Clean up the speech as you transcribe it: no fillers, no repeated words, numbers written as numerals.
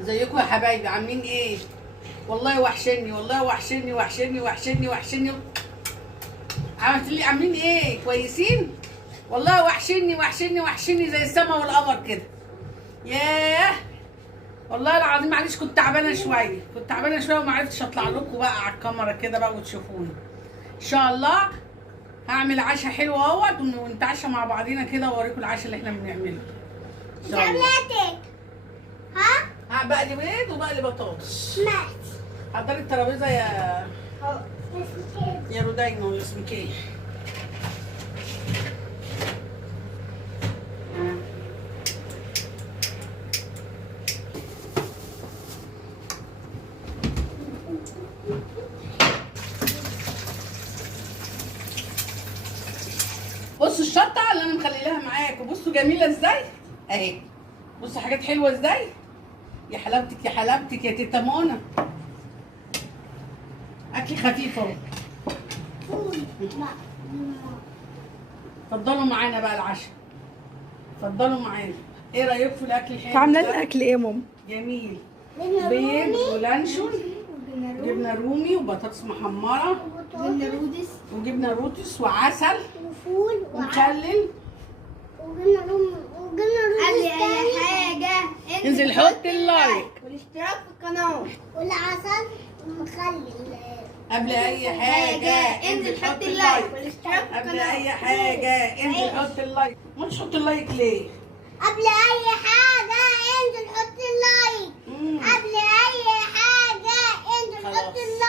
ازيكم يا حبايبي عاملين ايه؟ والله وحشني والله وحشني وحشني وحشني وحشني. عملت لي عاملين ايه؟ كويسين؟ والله وحشني وحشني وحشني زي السما والقمر كده. ياه والله العظيم معلش كنت تعبانه شويه وما عرفتش اطلع لكم بقى على الكاميرا كده بقى وتشوفوني. ان شاء الله هعمل عشاء حلو اهوت ونتعشى مع بعضينا كده واوريكم العشاء اللي احنا بنعمله. ان شاء الله. بقلي بيض وبقلي بطاطس. ماشي. حضري الترابيزه يا رودينا ولا اسمك ايه؟ بصوا الشطه اللي انا مخليلاها معاكم، بصوا جميله ازاي اهي. بصوا حاجات حلوه ازاي. يا حلاوتك يا حلاوتك يا تيتا منى. اكل خفيف اهو. اتفضلوا معانا بقى العشاء. اتفضلوا معانا. ايه رايكم في الاكل الحلو؟ عامله الاكل ايه يا ماما؟ جميل. بيض ولانشون جبنه رومي وبطاطس محمره وجبنه روتس وعسل وفول ومخلل. وجبنة رومي قبل اي حاجه انزل حط اللايك والاشتراك في القناه. والعسل ومخلل. قبل اي حاجه انزل حط اللايك. والاشتراك في قبل القناه. اي حاجه انزل حط اللايك. ما تحط اللايك ليه؟ قبل اي حاجة انزل حط اللايك. قبل اي حاجة انزل حط خلاص. اللايك.